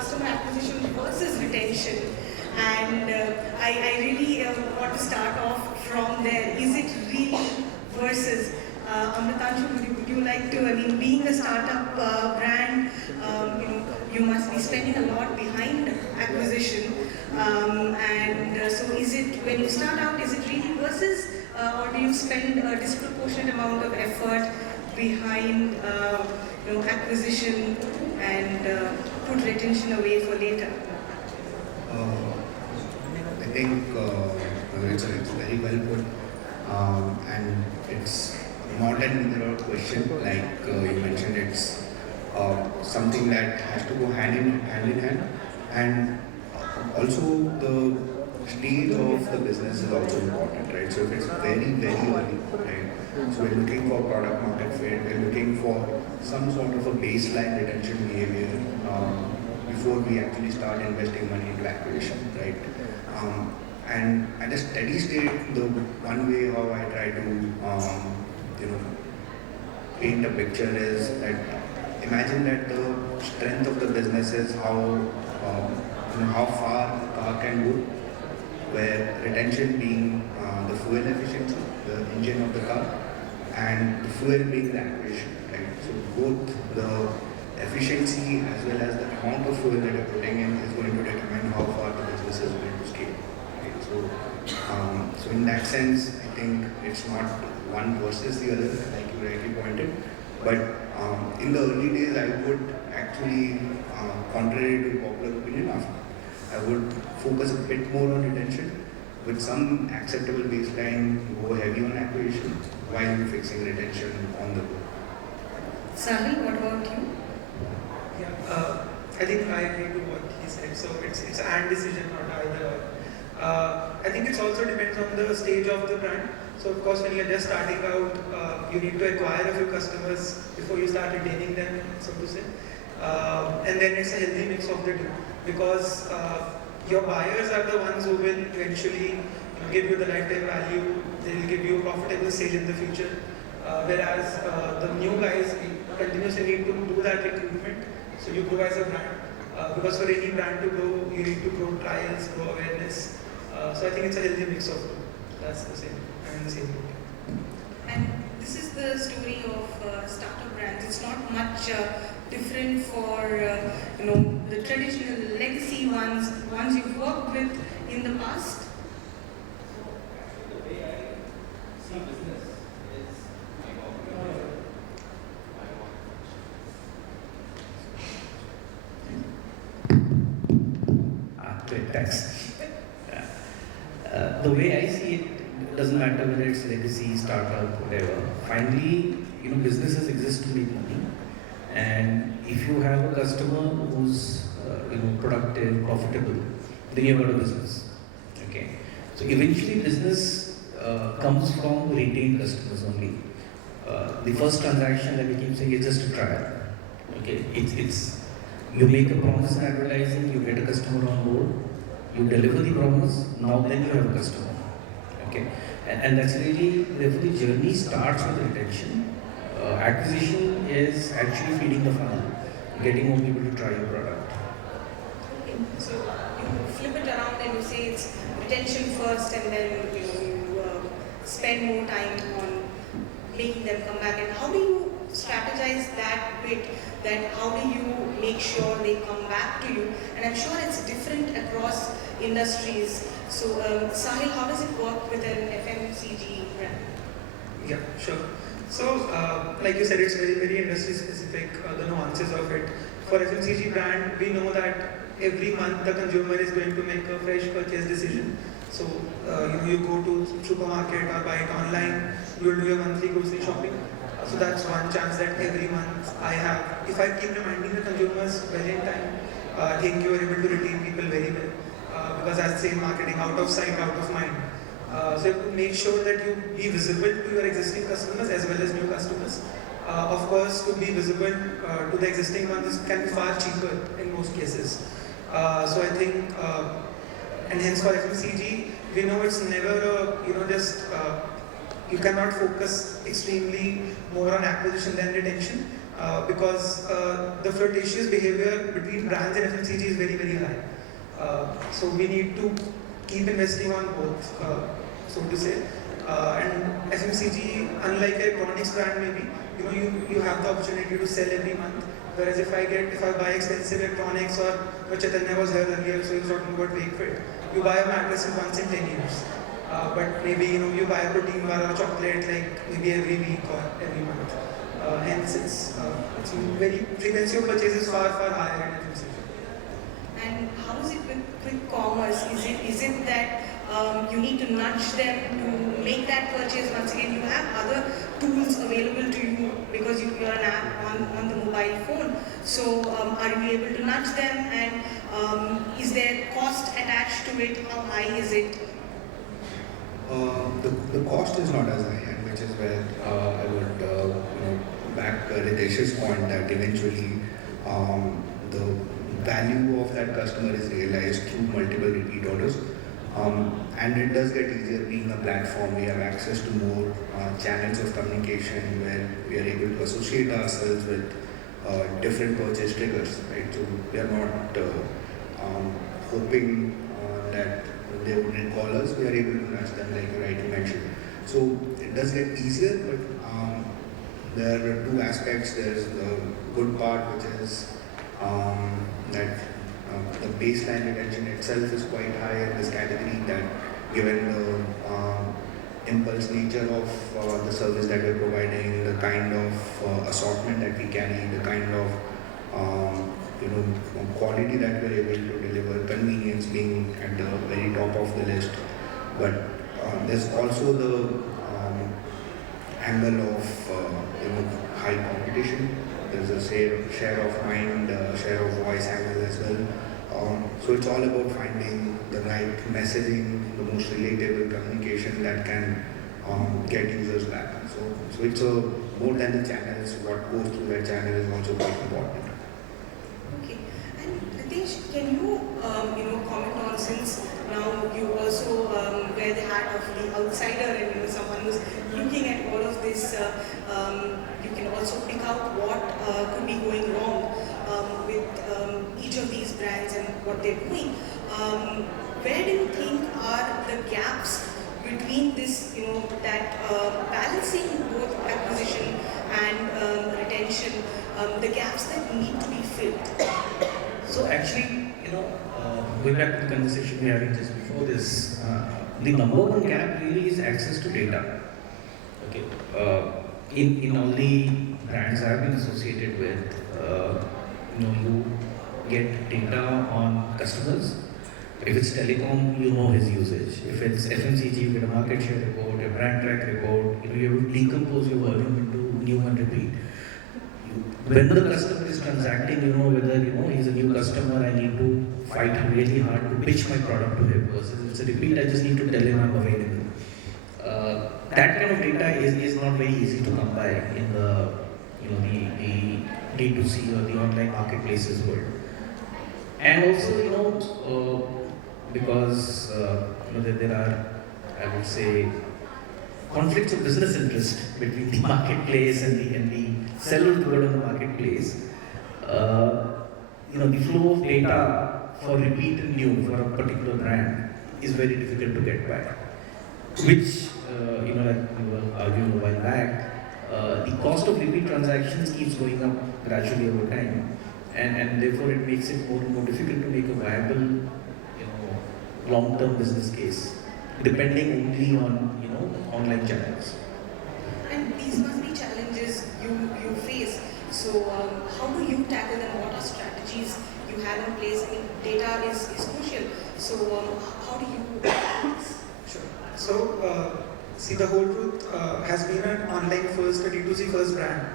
customer acquisition versus retention. And I really want to start off from there. Is it really versus? Amritanshu, would you like to? I mean, being a startup brand, you must be spending a lot behind acquisition. So is it, when you start out, is it really versus, or do you spend a disproportionate amount of effort behind acquisition and put retention away for later? I think it's very well put, and it's not an either or question. Like you mentioned, it's something that has to go hand in hand, and also the stage of the business is also important, right? So if it's very early, right? So we're looking for product market fit, we're looking for some sort of a baseline retention behavior before we actually start investing money into acquisition, right? And at a steady state, the one way how I try to paint a picture is that imagine that the strength of the business is how far a car can go, where retention being the fuel efficiency, the engine of the car, and the fuel being the acquisition, right? So both the efficiency as well as the amount of fuel that you're putting in is going to determine how far the business is going to scale, right? So in that sense, I think it's not one versus the other, like you rightly pointed, but in the early days, I would actually, contrary to popular opinion, I would focus a bit more on retention with some acceptable baseline, go heavy on acquisition while fixing retention on the go. Sahil, what about you? Yeah, I think I agree to what he said. So it's an decision, not either. I think it also depends on the stage of the brand. So of course, when you're just starting out, you need to acquire a few customers before you start retaining them, so to say. And then it's a healthy mix of the two, because your buyers are the ones who will eventually give you the lifetime value. They will give you a profitable sale in the future. Whereas the new guys continuously need to do that recruitment. So you grow as a brand, because for any brand to grow, you need to grow trials, grow awareness. So I think it's a healthy mix of both. That's the same. I'm in the same boat. And this is the story of startup brands. It's not much different for the traditional legacy ones you've worked with in the past. The way I see business is great, thanks. The way I see it, doesn't matter whether it's legacy, startup, whatever. Finally, businesses exist to make money, and if you have a customer who's productive, profitable, then you have got a business. Okay, so eventually business comes from retained customers only. The first transaction, like we keep saying, is just a trial. Okay, it's you make a promise in advertising, you get a customer on board, you deliver the promise, now then you have a customer. Okay, and that's really, therefore the journey starts with retention. Acquisition is actually feeding the funnel, getting more people to try your product. Okay, so you flip it around and you say it's retention first, and then you spend more time on making them come back. And how do you strategize that bit? That how do you make sure they come back to you? And I'm sure it's different across industries. So Sahil, how does it work with an FMCG brand? Yeah, sure. So, like you said, it's very industry specific, the nuances of it. For FMCG brand, we know that every month the consumer is going to make a fresh purchase decision. So, you go to supermarket or buy it online, you will do your monthly grocery shopping. So that's one chance that every month I have. If I keep reminding the consumers well in time, I think you are able to retain people very well. Because as same marketing, out of sight, out of mind. So you have to make sure that you be visible to your existing customers as well as new customers. Of course, to be visible to the existing ones can be far cheaper in most cases. So I think, and hence for FMCG, we know it's never you cannot focus extremely more on acquisition than retention. because the flirtatious behavior between brands and FMCG is very, very high. So we need to keep investing on both, so to say. And FMCG, unlike electronics brand maybe, you have the opportunity to sell every month. Whereas if I buy expensive electronics, or Chaitanya was here earlier, so he was talking about Wakefit, you buy a mattress once in 10 years. But maybe you buy a protein bar or chocolate like maybe every week or every month. Hence, it's very frequency of purchase is far higher in FMCG. And how is it with quick commerce? Is it that you need to nudge them to make that purchase? Once again, you have other tools available to you because you're an app on the mobile phone. So are you able to nudge them, and is there cost attached to it? How high is it? The cost is not as high, and which is where I would back Ritesh's point that eventually the value of that customer is realized through multiple repeat orders. And it does get easier being a platform. We have access to more channels of communication where we are able to associate ourselves with different purchase triggers, right? So we are not hoping that they would recall us. We are able to nudge them, like you rightly mentioned. So it does get easier, but there are two aspects. There's the good part, which is that the baseline retention itself is quite high in this category, that given the impulse nature of the service that we're providing, the kind of assortment that we carry, the kind of quality that we're able to deliver, convenience being at the very top of the list. But there's also the angle of high competition. There's a share of mind, share of voice angle as well. So it's all about finding the right messaging, the most relatable communication that can get users back. So it's more than the channels. What goes through that channel is also quite important. Okay. And Ritesh, can you comment on, since now you also wear the hat of the outsider and someone who's looking at all of this, you can also pick out what could be going wrong with each of these brands and what they're doing. Where do you think are the gaps between this, that balancing both acquisition and retention, the gaps that need to be filled? So actually, going back to the conversation we were having just before this, the number one gap really is access to data. Okay. In all the brands I've been associated with, you get data on customers. If it's telecom, you know his usage. If it's FMCG, you get a market share report, a brand track report. You have to decompose your volume into new and repeat. When the customer is transacting, whether he's a new customer, I need to fight really hard to pitch my product to him. Versus it's a repeat, I just need to tell him I'm available. That kind of data is not very easy to come by in the the D2C or the online marketplaces world. And also, because there are, I would say, conflicts of business interest between the marketplace and the seller to go on the marketplace. The flow of data for repeat and new for a particular brand is very difficult to get by. Which, like we were arguing a while back, the cost of repeat transactions keeps going up gradually over time, and therefore it makes it more and more difficult to make a viable, long-term business case, depending only on online channels. And these must be challenges you face. So how do you tackle them? What are strategies you have in place? I mean, data is crucial. So how do you? Sure. So, see, the whole truth has been an online first, a D2C first brand.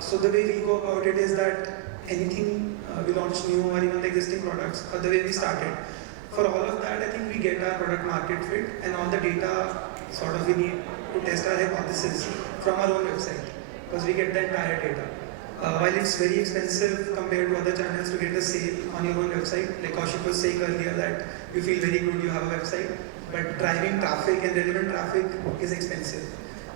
So the way we go about it is that anything we launch new or even the existing products, or the way we started, for all of that, I think we get our product market fit, and all the data sort of we need to test our hypothesis from our own website, because we get the entire data. While it's very expensive compared to other channels to get a sale on your own website, like Kaushik was saying earlier that you feel very good you have a website, but driving traffic and relevant traffic is expensive.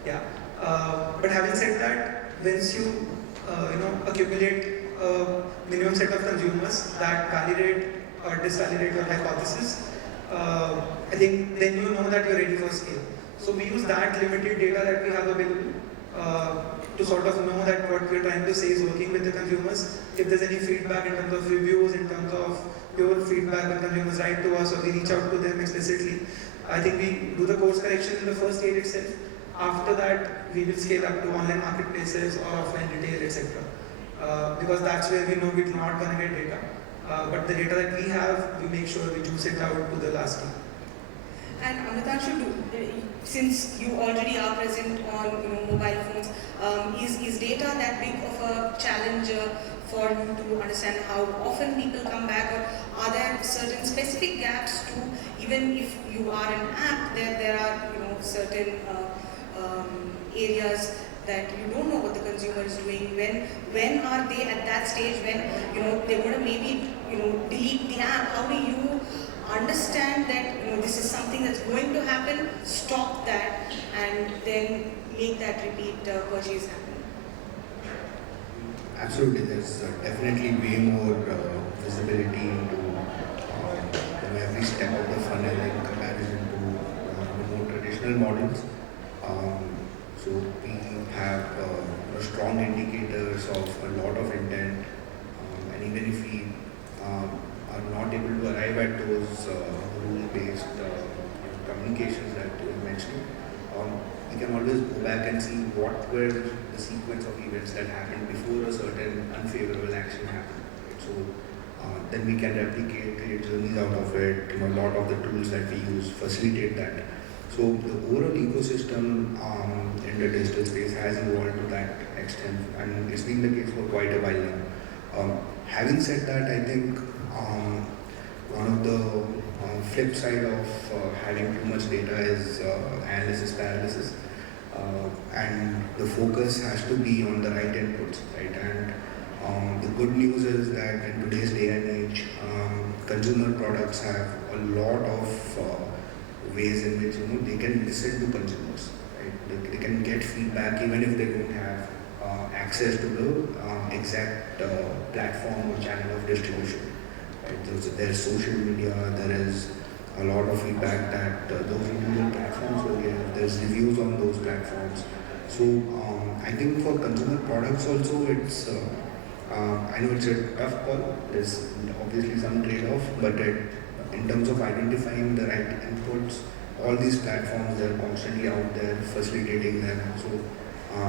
Yeah. But having said that, once you accumulate a minimum set of consumers that validate or disvalidate your hypothesis. I think then you know that you're ready for scale. So we use that limited data that we have available to sort of know that what we're trying to say is working with the consumers. If there's any feedback in terms of reviews, in terms of pure feedback when consumers write to us or we reach out to them explicitly, I think we do the course correction in the first stage itself. After that, we will scale up to online marketplaces or offline retail, etc. Because that's where we know we're not going to get data. But the data that we have, we make sure we juice it out to the last team. And Amritanshu, since you already are present on mobile phones, is data that big of a challenge for you to understand how often people come back, or are there certain specific gaps too? Even if you are an app, there are certain areas that you don't know what the consumer is doing. When are they at that stage when they want to maybe delete the app? How do you understand that this is something that's going to happen, stop that, and then make that repeat purchase happen? Absolutely, there's definitely way more visibility into every step of the funnel in comparison to more traditional models. So we have strong indicators of a lot of intent, and even if we are not able to arrive at those rule-based communications that you mentioned, we can always go back and see what were the sequence of events that happened before a certain unfavorable action happened. Right? So then we can replicate, create journeys out of it. A lot of the tools that we use facilitate that. So the overall ecosystem in the digital space has evolved to that extent, and it's been the case for quite a while now. Having said that, I think one of the flip side of having too much data is analysis paralysis, and the focus has to be on the right inputs, right? And the good news is that in today's day and age, consumer products have a lot of ways in which they can listen to consumers, right? They can get feedback even if they don't have access to the exact platform or channel of distribution. Right? There's social media, there is a lot of feedback that those individual platforms will give. There's reviews on those platforms. So I think for consumer products also, it's I know it's a tough call. There's obviously some trade-off, but in terms of identifying the right inputs, all these platforms, they're constantly out there facilitating them. So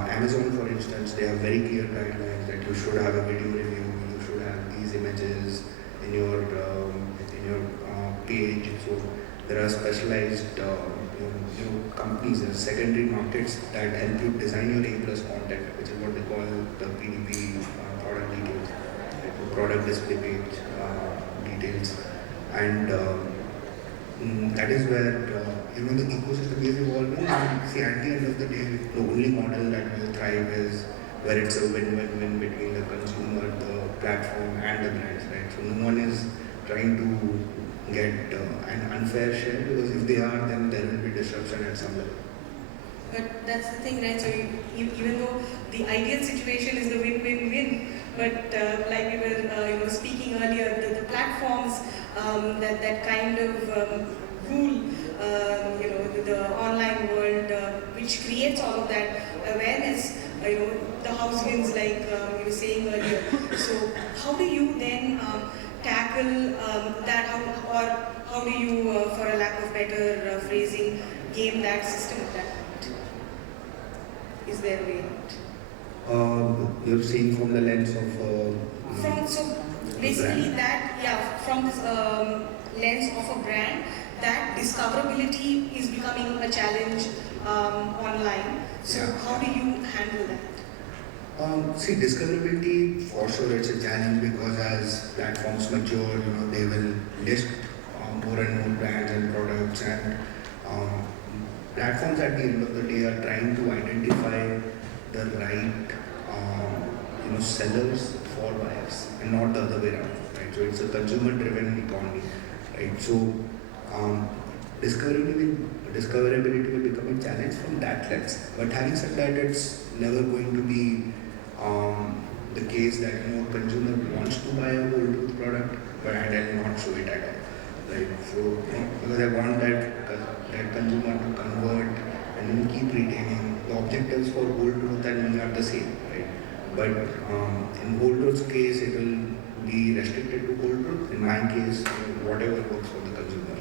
Amazon, for instance, they have very clear guidelines that you should have a video review, you should have these images in your page. So there are specialized companies, there are secondary markets that help you design your A+ content, which is what they call the PDP, product details, like the product display page details, and that is where the ecosystem is evolving. And see, at the end of the day, the only model that will thrive is where it's a win-win-win between the consumer, the platform, and the brands, right? So no one is trying to get an unfair share, because if they are, then there will be disruption at some level. But that's the thing, right? So even though the ideal situation is the win-win-win, but like we were speaking earlier, the platforms that kind of rule the online world, which creates all of that awareness, the house wins, like you were saying earlier. So how do you then tackle that, how do you, for a lack of better phrasing, game that system at that point? Is there a way out? You're seeing from the lens of so basically brand. that, from this lens of a brand, that discoverability is becoming a challenge online. So Yeah. how do you handle that? See, discoverability, for sure it's a challenge, because as platforms mature, they will list more and more brands and products, and platforms at the end of the day are trying to identify the right sellers for buyers, and not the other way around, right? So it's a consumer-driven economy, right? So discoverability will become a challenge from that lens. But having said that, it's never going to be the case that consumer wants to buy a whole truth product, but I will not show it at all. Right? So because I want that consumer to convert and then keep retaining. The objectives for whole truth and me are the same, right? But in whole truth's case, it will be restricted to whole truth. In my case, whatever works for the consumer.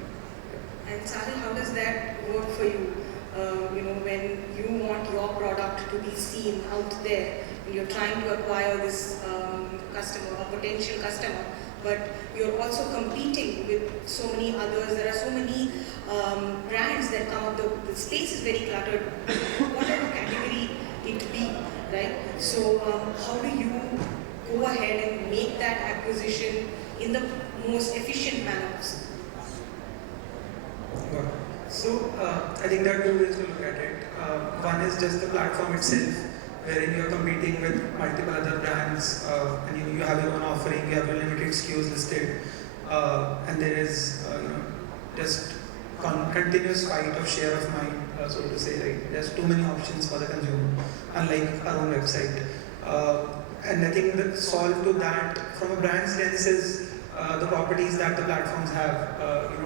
And Sahil, how does that work for you? When you want your product to be seen out there, and you're trying to acquire this customer, a potential customer, but you're also competing with so many others. There are so many brands that come up. The space is very cluttered, whatever category it be, right? So how do you go ahead and make that acquisition in the most efficient manner possible? So I think there are two ways to look at it. One is just the platform itself, wherein you're competing with multiple other brands, and you have your own offering, you have your limited SKUs listed, and there is just continuous fight of share of mind, so to say. Right? There's too many options for the consumer, unlike our own website. And I think the solve to that from a brand's lens is the properties that the platforms have.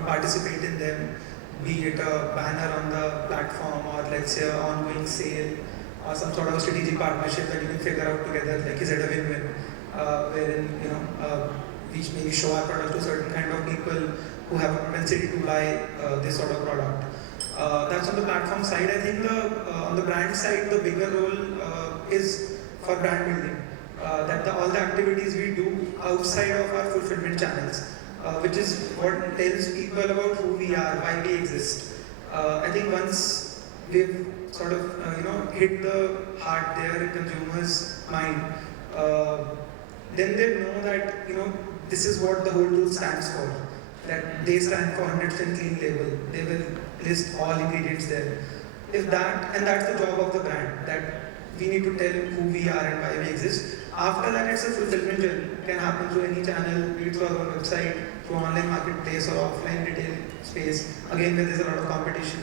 Participate in them, be it a banner on the platform or let's say an ongoing sale or some sort of strategic partnership that you can figure out together, like is it a win-win, wherein we maybe show our product to certain kind of people who have a propensity to buy this sort of product. That's on the platform side. I think on the brand side, the bigger role is for brand building. That all the activities we do outside of our fulfillment channels, which is what tells people about who we are, why we exist. I think once we've sort of hit the heart there in consumers' mind, then they know that this is what the whole tool stands for. That they stand for 100% clean label. They will list all ingredients there. And that's the job of the brand. That we need to tell who we are and why we exist. After that, it's a fulfillment journey. It can happen through any channel, be it through our own website, through online marketplace or offline retail space, again where there's a lot of competition.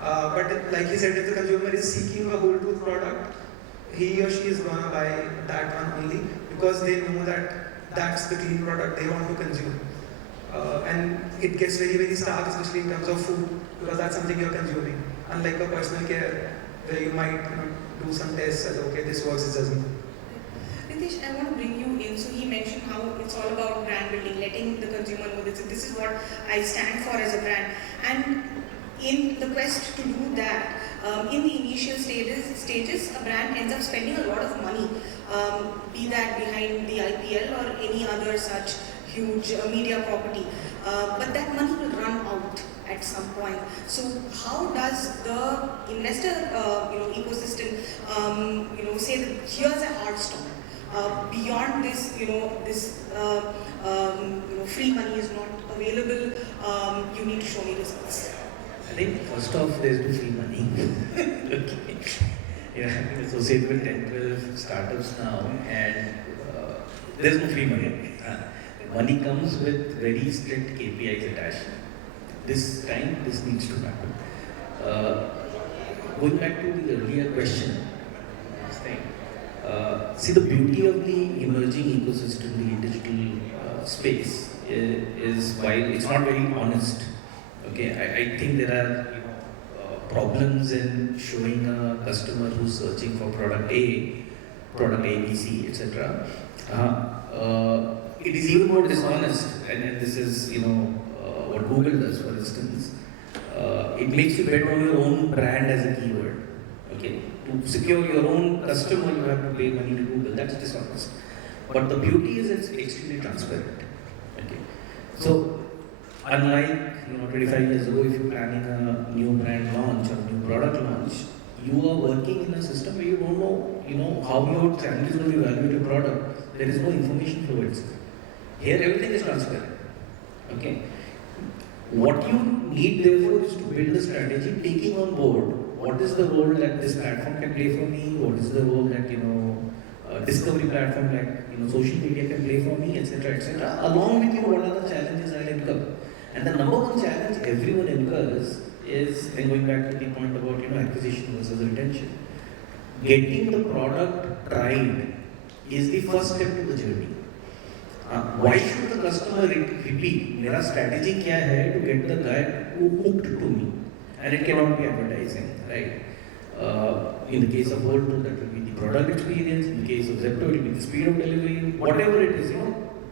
But like he said, if the consumer is seeking a whole truth product, he or she is going to buy that one only because they know that that's the clean product they want to consume. And it gets very, very stark, especially in terms of food, because that's something you're consuming. Unlike a personal care, where you might do some tests as okay, this works, it doesn't. Ritesh, I want to bring you in. So he mentioned how it's all about brand building, letting the consumer know this is what I stand for as a brand. And in the quest to do that, in the initial stages, a brand ends up spending a lot of money, be that behind the IPL or any other such huge media property. But that money will run out at some point. So how does the investor ecosystem say that here's a hard stop? Beyond this, free money is not available. You need to show me results. I think first off, there's no free money. Okay. Yeah, I've been associated with 10, 12 startups now, and there's no free money. Money comes with very strict KPIs attached. This time, this needs to happen. Going back to the earlier question, see, the beauty of the emerging ecosystem, the digital space, is while it's not very honest. Okay, I think there are problems in showing a customer who's searching for product A, product ABC, etc. It is even more dishonest, and this is what Google does, for instance. It makes you bet on your own brand as a keyword. Okay, to secure your own customer, you have to pay money to Google. That's dishonest. But the beauty is it's extremely transparent. Okay, so unlike 25 years ago, if you're planning a new brand launch or new product launch, you are working in a system where you don't know how your channel is going to evaluate your product. There is no information fluids. Here, everything is transparent. Okay. What you need, therefore, is to build a strategy, taking on board what is the role that this platform can play for me, what is the role that discovery platform like social media can play for me, etc., etc. Along with what are the challenges I'll incur. And the number one challenge everyone incurs is, then going back to the point about acquisition versus retention, getting the product tried is the first step to the journey. Why should the customer repeat? Mera strategy kya hai to get the guy who hooked to me, and it cannot be advertising, right? In the case of World Tour, that will be the product experience. In the case of Zepto, it will be the speed of delivery. Whatever it is,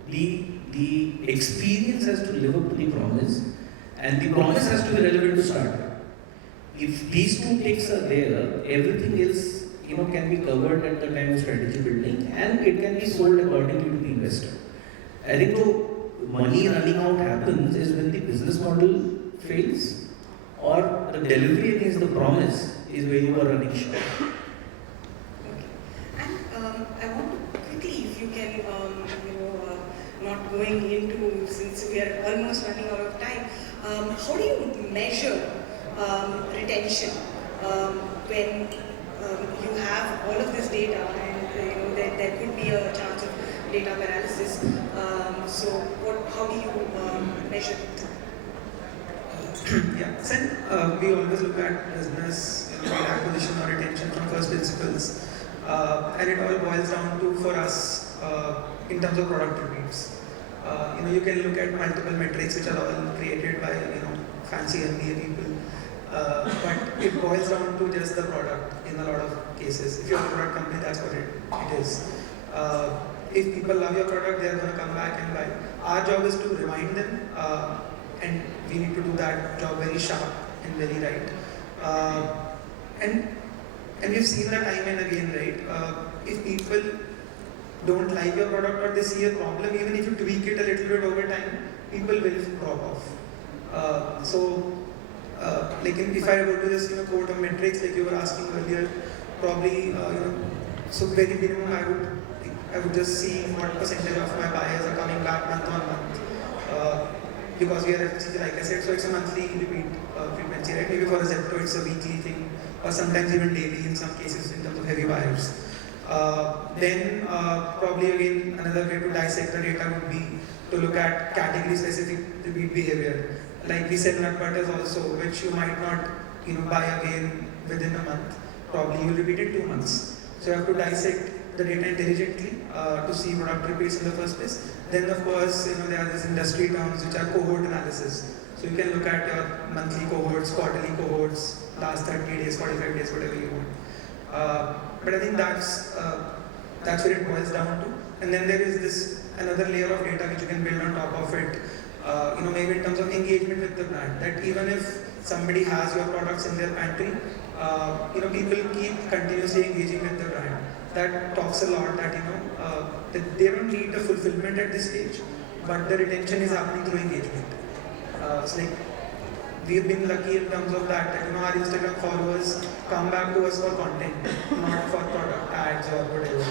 the experience has to live up to the promise, and the promise has to be relevant to start. If these two ticks are there, everything else can be covered at the time of strategy building, and it can be sold accordingly to the investor. I think the money running out happens is when the business model fails, or the delivery against the promise is where you are running short. Okay. And I want to quickly, if you can, not going into, since we are almost running out of time, how do you measure retention when you have all of this data, and there could be a chance of data paralysis. So how do you measure it? Yeah, so we always look at business acquisition or retention from first principles, and it all boils down to, for us, in terms of product repeats. You can look at multiple metrics which are all created by fancy MBA people, but it boils down to just the product in a lot of cases. If you're a product company, that's what it is. If people love your product, they are going to come back and buy. Our job is to remind them, and we need to do that job very sharp and very right. And we've seen that time and again, right? If people don't like your product or they see a problem, even if you tweak it a little bit over time, people will drop off. Like if I were to just quote a metrics like you were asking earlier, probably so very minimum I would just see what percentage of my buyers are coming back month on month. Because we are FMCG, like I said, so it's a monthly repeat frequency, right? Maybe for a Zepto it's a weekly thing, or sometimes even daily in some cases in terms of heavy buyers. Then probably again another way to dissect the data would be to look at category specific repeat behavior. Like we sell nut butters also, which you might not buy again within a month. Probably you'll repeat it 2 months. So you have to dissect the data intelligently to see product repeats in the first place. Then of course there are these industry terms which are cohort analysis. So you can look at your monthly cohorts, quarterly cohorts, last 30 days, 45 days, whatever you want. But I think that's where it boils down to. And then there is this another layer of data which you can build on top of it. Maybe in terms of engagement with the brand. That even if somebody has your products in their pantry, people keep continuously engaging with the brand. That talks a lot that that they don't need the fulfillment at this stage, but the retention is happening through engagement. It's like we've been lucky in terms of that our Instagram followers come back to us for content, not for product ads or whatever.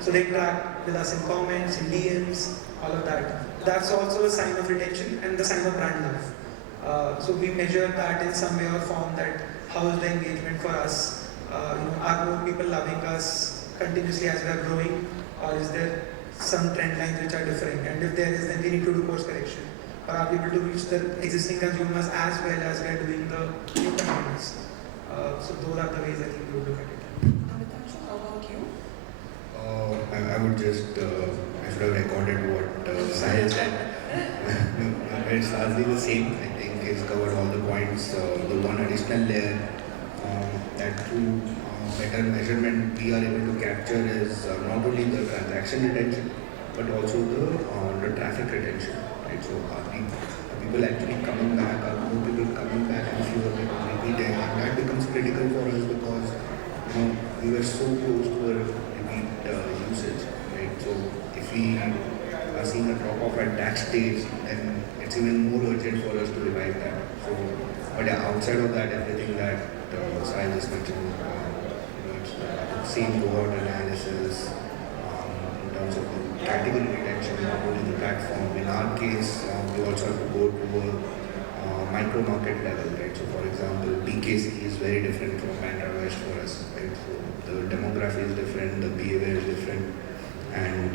So they interact with us in comments, in DMs, all of that. That's also a sign of retention and the sign of brand love. So we measure that in some way or form, that how is the engagement for us? Are more people loving us continuously as we are growing, or is there some trend lines which are different? And if there is, then we need to do course correction. Or are we able to reach the existing consumers as well as we are doing the new consumers? So those are the ways I think we would look at it. Amitanshu, how about you? I would just, I should have recorded what Sai said. It's largely the same. I think he's covered all the points. The one additional layer that through better measurement we are able to capture is not only the transaction retention but also the traffic retention. Right? So are people actually coming back? Are more people coming back and fewer people repeating? And that becomes critical for us because we were so close to a repeat usage. Right? So if we are seeing a drop off at that stage, then it's even more urgent for us to revive that. So, but outside of that, everything that Sai just mentioned, same cohort analysis, in terms of the category retention, not only the platform. In our case, we also have to go to a micro market level, right? So, for example, BKC is very different from Bandra West for us, right? So, the demography is different, the behavior is different, and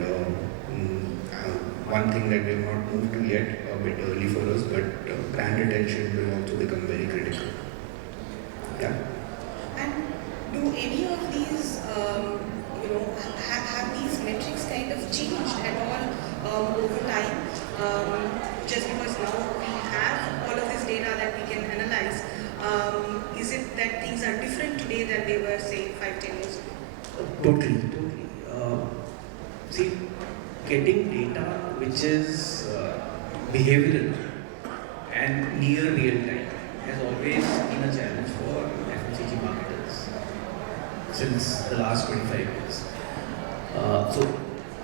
one thing that we have not moved to yet, a bit early for us, but brand retention will also become very critical. Yeah. And do any of these, have these metrics kind of changed at all over time? Just because now we have all of this data that we can analyze, is it that things are different today than they were, say, 5-10 years ago? Totally. See, getting data which is behavioral and near real time has always been a challenge for FMCG marketers since the last 25 years. So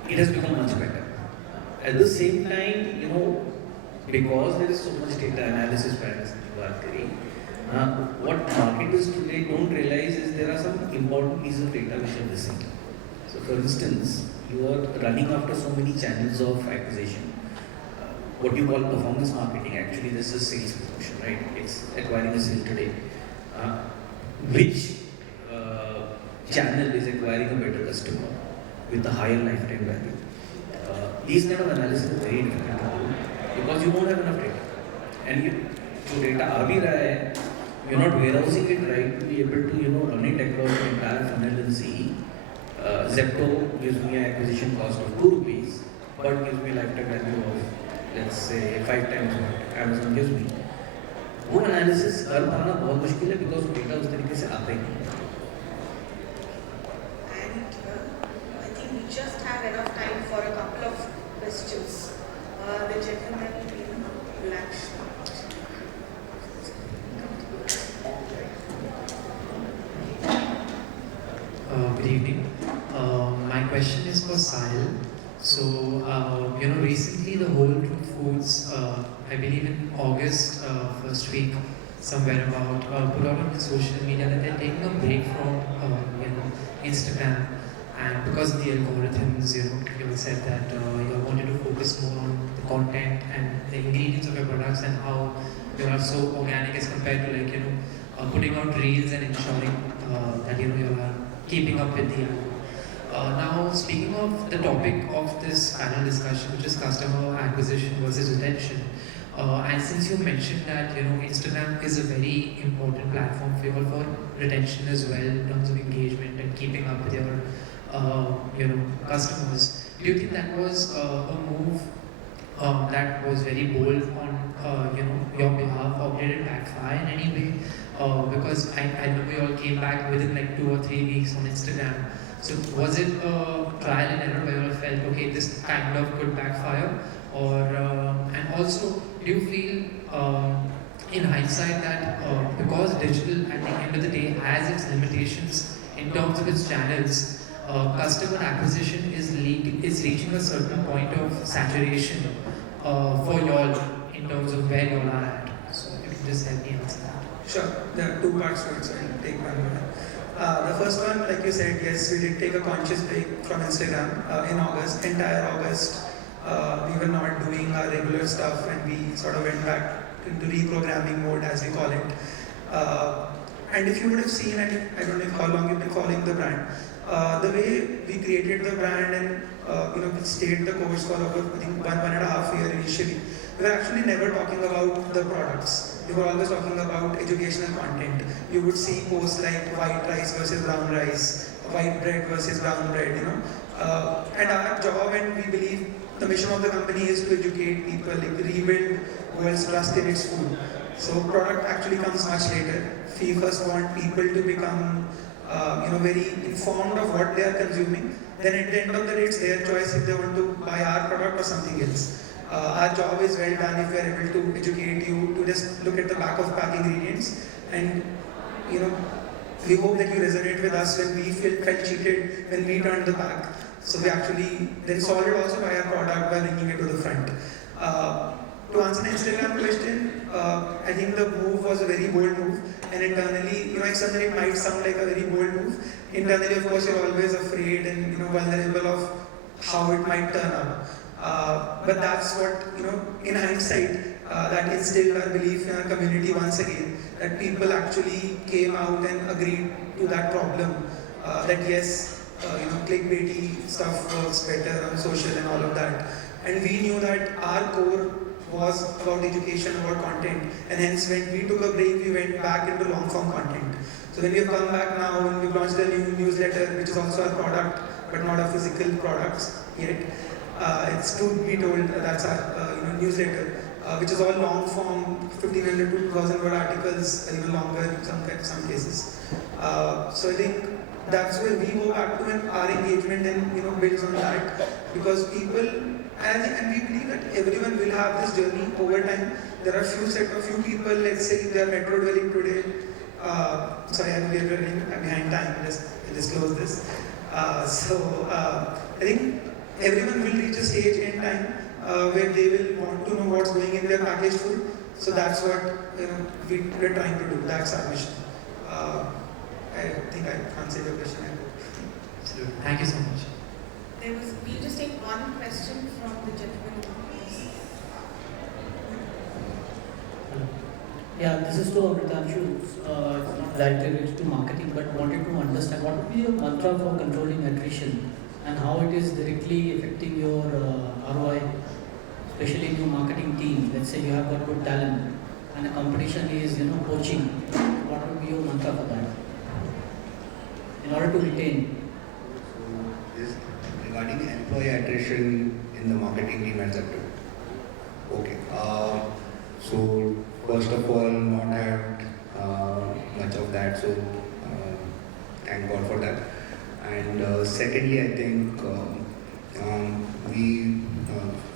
it has become much better. At the same time, because there is so much data analysis patterns in Bhargari, what marketers today don't realize is there are some important pieces of data which are missing. So for instance, you are running after so many channels of acquisition. What you call performance marketing, actually this is sales promotion, right? It's acquiring a sale today. Which channel is acquiring a better customer with a higher lifetime value? These kind of analysis are very difficult to do because you don't have enough data. And जो data आ भी रहा है, you're not warehousing it right to be able to run it across the entire funnel and see. Zepto gives me an acquisition cost of 2 rupees, but gives me a lifetime value of, let's say, 5 times what Amazon gives me. वो analysis कर पाना बहुत मुश्किल है because data उस तरीके से आता ही नहीं. And I think we just have enough time for a couple of questions. The gentleman in black shirt. Good evening. My question is for Sahil. So, recently the Whole Truth Foods, I believe in August, first week, somewhere about, put out on social media that they're taking a break from, Instagram. And because of the algorithms, you said that you wanted to focus more on the content and the ingredients of your products and how you are so organic as compared to putting out reels and ensuring that you are keeping up with the now, speaking of the topic of this panel discussion, which is customer acquisition versus retention, and since you mentioned that Instagram is a very important platform for you for retention as well in terms of engagement and keeping up with your customers, do you think that was a move that was very bold on your behalf, or did it backfire in any way? Because I remember you all came back within like 2 or 3 weeks on Instagram. So was it a trial and error where you all felt, okay, this kind of could backfire? Or and also, do you feel in hindsight that because digital at the end of the day has its limitations in terms of its channels, customer acquisition is reaching a certain point of saturation for y'all in terms of where y'all are at? So if you can just help me answer that. Sure, there are 2 parts to it, so I'll take one more. The first one, like you said, yes, we did take a conscious break from Instagram in August. Entire August, we were not doing our regular stuff and we sort of went back into reprogramming mode, as we call it. And if you would have seen, and I don't know how long you've been following the brand, the way we created the brand and we stayed the course for over, I think, 1.5 years initially. We were actually never talking about the products. We were always talking about educational content. You would see posts like white rice versus brown rice, white bread versus brown bread, And our job, and we believe the mission of the company is to educate people, rebuild world's trust in its food. So product actually comes much later. We first want people to become very informed of what they are consuming. Then at the end of the day, it's their choice if they want to buy our product or something else. Our job is well done if we are able to educate you to just look at the back of pack ingredients, and we hope that you resonate with us when we felt cheated when we turned the back. So we actually then solved it also by our product by bringing it to the front. To answer the Instagram question, I think the move was a very bold move, and internally, externally it might sound like a very bold move. Internally, of course, you're always afraid and vulnerable of how it might turn out. But that's what, in hindsight, that instilled our belief in our community once again, that people actually came out and agreed to that problem, that yes, clickbaity stuff works better on social and all of that. And we knew that our core was about education, about content, and hence when we took a break, we went back into long form content. So when we have come back now and we've launched a new newsletter, which is also our product, but not a physical products yet. It's to be told that's our newsletter, which is all long form, 1500 to 2000 word articles, even longer in some cases. So I think that's where we go back to, and our engagement and builds on that, because people and we believe that everyone will have this journey over time. There are few people, let's say they are metro dwelling today. Sorry, we're running behind time. Just disclose this. I think everyone will reach a stage in time where they will want to know what's going in their packaged food. So that's what we're trying to do. That's our mission. I think I answered your question. Absolutely. Thank you so much. We'll just take one question from the gentleman. Yeah, this is to Amritanshu, directly related to marketing, but wanted to understand what would be your mantra for controlling attrition and how it is directly affecting your ROI, especially in your marketing team. Let's say you have got good talent and the competition is poaching. What would be your mantra for that in order to retain? Is regarding employee attrition in the marketing team, etc. Okay. So first of all, not had much of that. So thank God for that. And secondly, I think we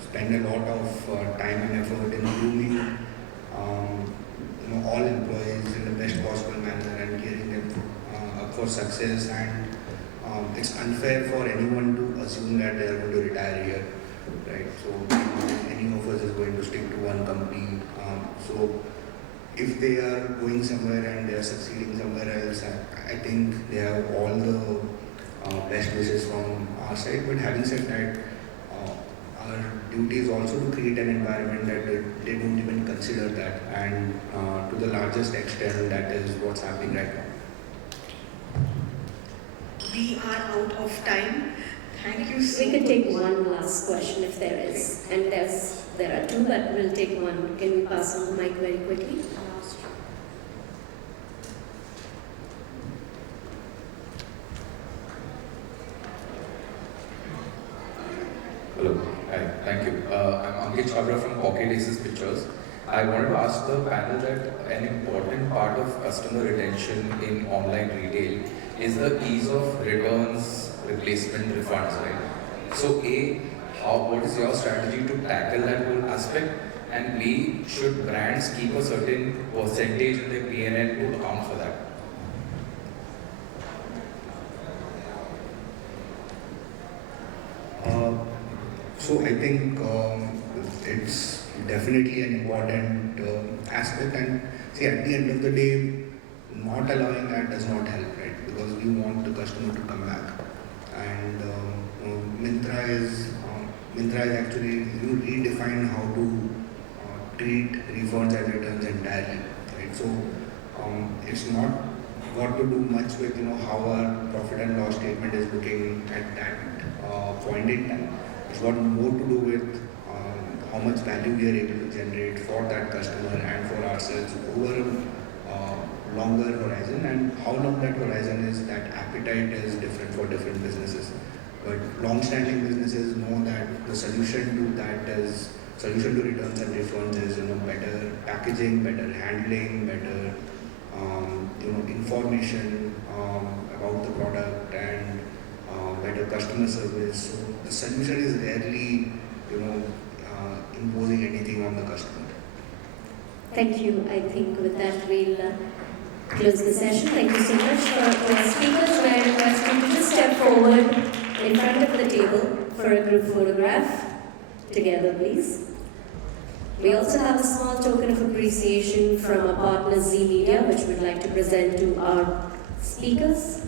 spend a lot of time and effort in grooming all employees in the best possible manner and gearing them up for success. And it's unfair for anyone to assume that they are going to retire here, right? So any of us is going to stick to one company. So if they are going somewhere and they are succeeding somewhere else, I think they have all the best wishes from our side. But having said that, our duty is also to create an environment that they don't even consider that, and to the largest extent that is what's happening right now. We are out of time. Thank you so much. We can take one last question if there is, and there are two, but we'll take one. Can we pass on the mic very quickly? Hello, hi, thank you. I'm Ankit Chabra from Pocket Aces Pictures. I wanted to ask the panel that an important part of customer retention in online retail is the ease of returns, replacement, refunds, right? So A, what is your strategy to tackle that whole aspect? And B, should brands keep a certain percentage in their P&L to account for that? So I think it's definitely an important aspect, and see, at the end of the day, not allowing that does not help, right? Because we want the customer to come back, and Myntra is actually redefined how to treat refunds and returns entirely, right? So it's not got to do much with how our profit and loss statement is looking at that point in time. It's got more to do with how much value we are able to generate for that customer and for ourselves over a longer horizon, and how long that horizon is, that appetite is different for different businesses. But long-standing businesses know that the solution to returns and refunds is better packaging, better handling, better information about the product, and better customer service. So the solution is rarely imposing anything on the customer. Thank you. I think with that we'll close the session. Thank you so much for our speakers. May I request you to just step forward in front of the table for a group photograph together, please. We also have a small token of appreciation from our partner Z Media, which we'd like to present to our speakers.